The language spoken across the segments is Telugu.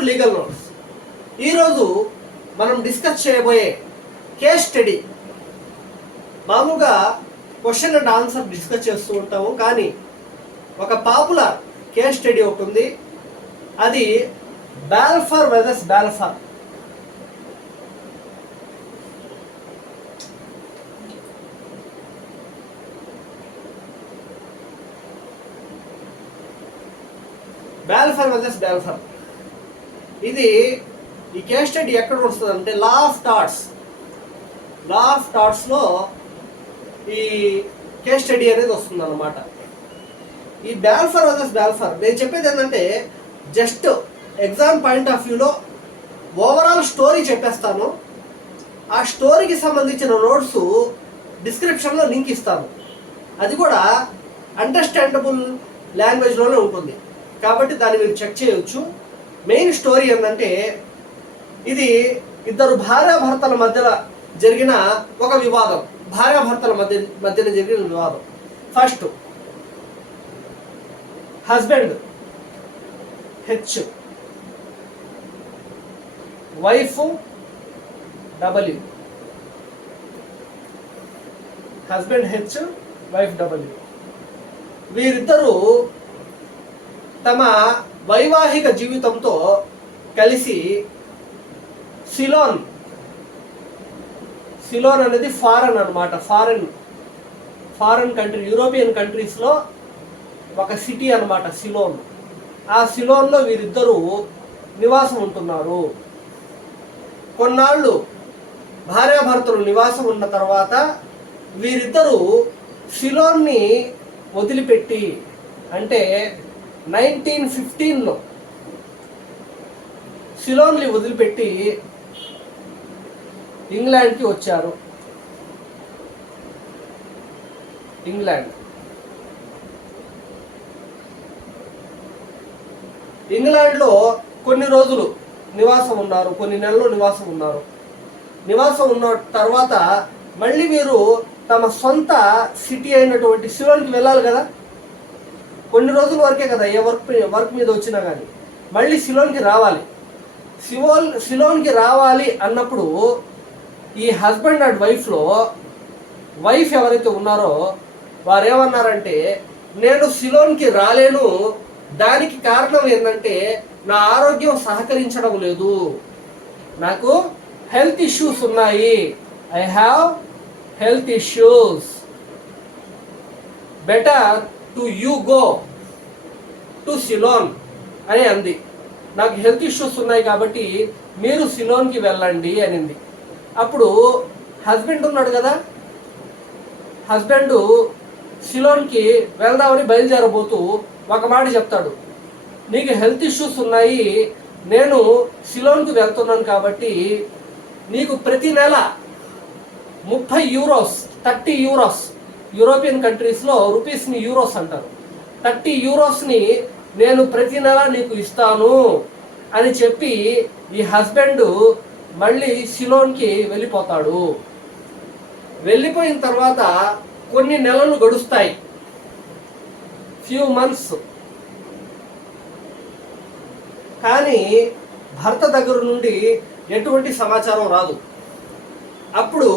To legal notes. ఈరోజు మనం డిస్కస్ చేయబోయే కేస్ స్టడీ, మామూలుగా క్వశ్చన్ అండ్ ఆన్సర్ డిస్కస్ చేస్తూ ఉంటాము, కానీ ఒక పాపులర్ కేస్ స్టడీ ఒకటి ఉంది. అది Balfour versus Balfour. Balfour versus Balfour. ఇది ఈ కేస్ స్టడీ ఎక్కడ వస్తుంది అంటే లా ఆఫ్ థాట్స్లో ఈ కేస్ స్టడీ అనేది వస్తుంది అన్నమాట. ఈ బాల్ఫర్ వర్సెస్ బాల్ఫర్ నేను చెప్పేది ఏంటంటే జస్ట్ ఎగ్జామ్ పాయింట్ ఆఫ్ వ్యూలో ఓవరాల్ స్టోరీ చెప్పేస్తాను. ఆ స్టోరీకి సంబంధించిన నోట్స్ డిస్క్రిప్షన్లో లింక్ ఇస్తాను. అది కూడా అండర్స్టాండబుల్ లాంగ్వేజ్లోనే ఉంటుంది కాబట్టి దాన్ని మీరు చెక్ చేయవచ్చు. మెయిన్ స్టోరీ ఏంటంటే ఇది ఇద్దరు భార్యాభర్తల మధ్యలో జరిగిన ఒక వివాదం. భార్యాభర్తల మధ్యన జరిగిన వివాదం. First husband H, wife W. Husband H, wife W. వీరిద్దరూ తమ వైవాహిక జీవితంతో కలిసి సిలోన్ అనేది ఫారెన్ అన్నమాట. ఫారెన్ కంట్రీ, యూరోపియన్ కంట్రీస్లో ఒక సిటీ అన్నమాట సిలోన్. ఆ సిలోన్లో వీరిద్దరూ నివాసం ఉంటున్నారు. కొన్నాళ్ళు భార్యాభర్తలు నివాసం ఉన్న తర్వాత వీరిద్దరూ సిలోన్ని వదిలిపెట్టి, అంటే 1915లో సిలోన్ని వదిలిపెట్టి ఇంగ్లాండ్కి వచ్చారు. ఇంగ్లాండ్లో కొన్ని రోజులు నివాసం ఉన్నారు, కొన్ని నెలలు నివాసం ఉన్నారు. నివాసం ఉన్న తర్వాత మళ్ళీ వీరు తమ సొంత సిటీ అయినటువంటి సిలోన్కి వెళ్ళాలి కదా. కొన్ని రోజుల వరకే కదా ఏ వర్క్ మీద వచ్చినా కానీ మళ్ళీ సిలోన్కి రావాలి. సిలోన్కి రావాలి అన్నప్పుడు ఈ హస్బెండ్ అండ్ వైఫ్లో వైఫ్ ఎవరైతే ఉన్నారో వారు ఏమన్నారంటే, నేను సిలోన్కి రాలేను, దానికి కారణం ఏంటంటే నా ఆరోగ్యం సహకరించడం లేదు, నాకు హెల్త్ ఇష్యూస్ ఉన్నాయి, I have health issues, better to you go to Ceylon అని అంది. నాకు హెల్త్ ఇష్యూస్ ఉన్నాయి కాబట్టి మీరు సిలోన్కి వెళ్ళండి అనింది. అప్పుడు హస్బెండ్ ఉన్నాడు కదా, హస్బెండ్ సిలోన్కి వెళ్దామని బయలుదేరబోతూ ఒక మాట చెప్తాడు, నీకు హెల్త్ ఇష్యూస్ ఉన్నాయి, నేను సిలోన్కి వెళ్తున్నాను కాబట్టి నీకు ప్రతి నెల 30 యూరోస్, యూరోపియన్ కంట్రీస్లో రూపీస్ని యూరోస్ అంటారు, 30 యూరోస్ని నేను ప్రతి నెల నీకు ఇస్తాను అని చెప్పి ఈ హస్బెండ్ మళ్ళీ సిలోన్కి వెళ్ళిపోతాడు. వెళ్ళిపోయిన తర్వాత కొన్ని నెలలు గడుస్తాయి, ఫ్యూ మంత్స్. కానీ భర్త దగ్గర నుండి ఎటువంటి సమాచారం రాదు. అప్పుడు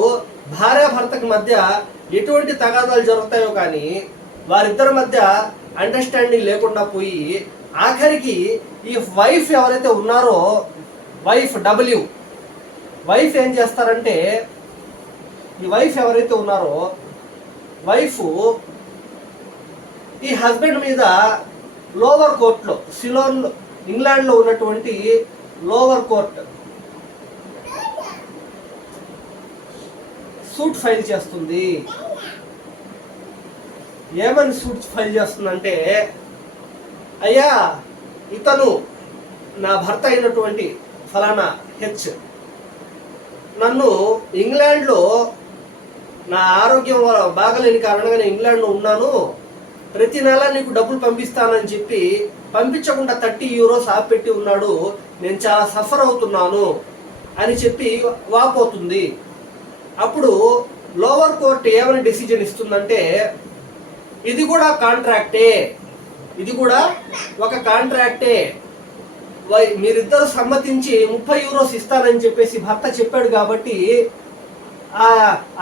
భార్యాభర్తకి మధ్య ఎటువంటి తగాదాలు జరుగుతాయో కానీ వారిద్దరి మధ్య అండర్స్టాండింగ్ లేకుండా పోయి ఆఖరికి ఈ వైఫ్ ఎవరైతే ఉన్నారో, వైఫ్ డబ్ల్యూ, వైఫ్ ఏం చేస్తారంటే, ఈ వైఫ్ ఎవరైతే ఉన్నారో వైఫ్ ఈ హస్బెండ్ మీద లోవర్ కోర్టులో, సిలోన్లో, ఇంగ్లాండ్లో ఉన్నటువంటి లోవర్ కోర్ట్ సూట్ ఫైల్ చేస్తుంది. ఏమని సూట్ ఫైల్ చేస్తుందంటే, అయ్యా ఇతను నా భర్త అయినటువంటి ఫలానా హెచ్ నన్ను ఇంగ్లాండ్లో నా ఆరోగ్యం బాగలేని కారణంగా ఇంగ్లాండ్లో ఉన్నాను, ప్రతి నెల నీకు డబ్బులు పంపిస్తానని చెప్పి పంపించకుండా 30 యూరోస్ ఆపెట్టి ఉన్నాడు, నేను చాలా సఫర్ అవుతున్నాను అని చెప్పి వాపోతుంది. అప్పుడు లోవర్ కోర్ట్ ఏమని డెసిజన్ ఇస్తుందంటే, ఇది కూడా కాంట్రాక్టే, ఇది కూడా ఒక కాంట్రాక్టే, మీరిద్దరు సమ్మతించి 30 యూరోస్ ఇస్తానని చెప్పేసి భర్త చెప్పాడు కాబట్టి ఆ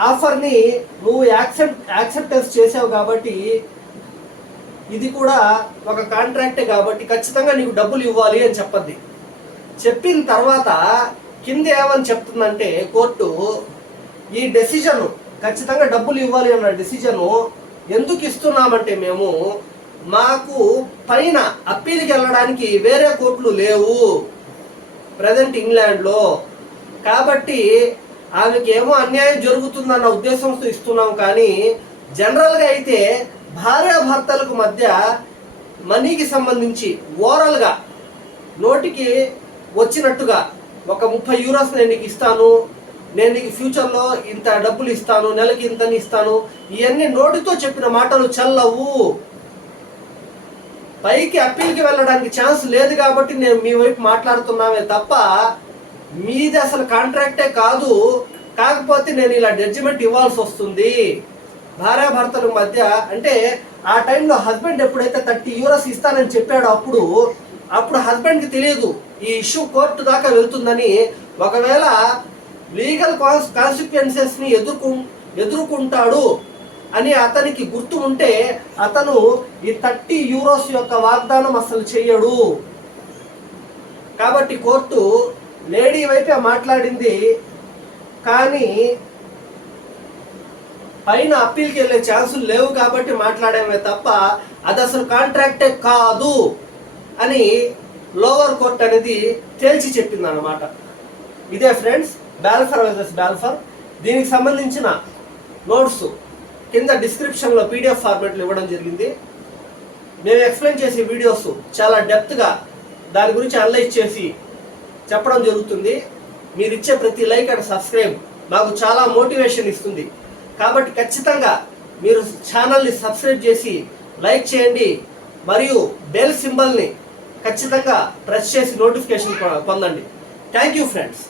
ఆఫర్ని నువ్వు యాక్సెప్టెన్స్ చేసావు కాబట్టి ఇది కూడా ఒక కాంట్రాక్టే కాబట్టి ఖచ్చితంగా నీకు డబ్బులు ఇవ్వాలి అని చెప్పద్ది. చెప్పిన తర్వాత కింద ఏమని చెప్తుందంటే కోర్టు, ఈ డెసిజన్ ఖచ్చితంగా డబ్బులు ఇవ్వాలి అన్న డెసిజను ఎందుకు ఇస్తున్నామంటే మేము మాకు పైన అప్పీల్కి వెళ్ళడానికి వేరే కోర్టులు లేవు ప్రజెంట్ ఇంగ్లాండ్లో, కాబట్టి ఆమెకి ఏమో అన్యాయం జరుగుతుందన్న ఉద్దేశంతో ఇస్తున్నాం. కానీ జనరల్గా అయితే భార్యాభర్తలకు మధ్య మనీకి సంబంధించి ఓరల్గా నోటికి వచ్చినట్టుగా ఒక 30 యూరోస్ నేను నీకు ఇస్తాను, నేను నీకు ఫ్యూచర్లో ఇంత డబ్బులు ఇస్తాను, నెలకి ఇంతని ఇస్తాను, ఇవన్నీ నోటితో చెప్పిన మాటలు చల్లవు. పైకి అప్పీల్కి వెళ్ళడానికి ఛాన్స్ లేదు కాబట్టి నేను మీ వైపు మాట్లాడుతున్నామే తప్ప మీది అసలు కాంట్రాక్టే కాదు. కాకపోతే నేను ఇలా జడ్జిమెంట్ ఇవ్వాల్సి వస్తుంది భార్యాభర్తల మధ్య. అంటే ఆ టైంలో హస్బెండ్ ఎప్పుడైతే 30 యూరోస్ ఇస్తానని చెప్పాడో అప్పుడు హస్బెండ్కి తెలియదు ఈ ఇష్యూ కోర్టు దాకా వెళ్తుందని. ఒకవేళ లీగల్ కాన్సిక్వెన్సెస్ని ఎదుర్కొంటాడు అని అతనికి గుర్తు ఉంటే అతను ఈ 30 యూరోస్ యొక్క వాగ్దానం అసలు చెయ్యడు. కాబట్టి కోర్టు లేడీ వైపే మాట్లాడింది, కానీ పైన అప్పీల్కి వెళ్ళే ఛాన్సులు లేవు కాబట్టి మాట్లాడమే తప్ప అది అసలు కాంట్రాక్టే కాదు అని లోవర్ కోర్ట్ అనేది తేల్చి చెప్పింది అన్నమాట. ఇదే ఫ్రెండ్స్ బాల్ఫర్ వర్సెస్ బాల్ఫర్. దీనికి సంబంధించిన నోట్స్ కింద డిస్క్రిప్షన్లో పీడిఎఫ్ ఫార్మాట్లో ఇవ్వడం జరిగింది. మేము ఎక్స్ప్లెయిన్ చేసే వీడియోస్ చాలా డెప్త్గా దాని గురించి అనలైజ్ చేసి చెప్పడం జరుగుతుంది. మీరు ఇచ్చే ప్రతి లైక్ అండ్ సబ్స్క్రైబ్ మాకు చాలా మోటివేషన్ ఇస్తుంది. కాబట్టి ఖచ్చితంగా మీరు ఛానల్ని సబ్స్క్రైబ్ చేసి లైక్ చేయండి, మరియు బెల్ సింబల్ని ఖచ్చితంగా ప్రెస్ చేసి నోటిఫికేషన్ పొందండి. Thank you friends.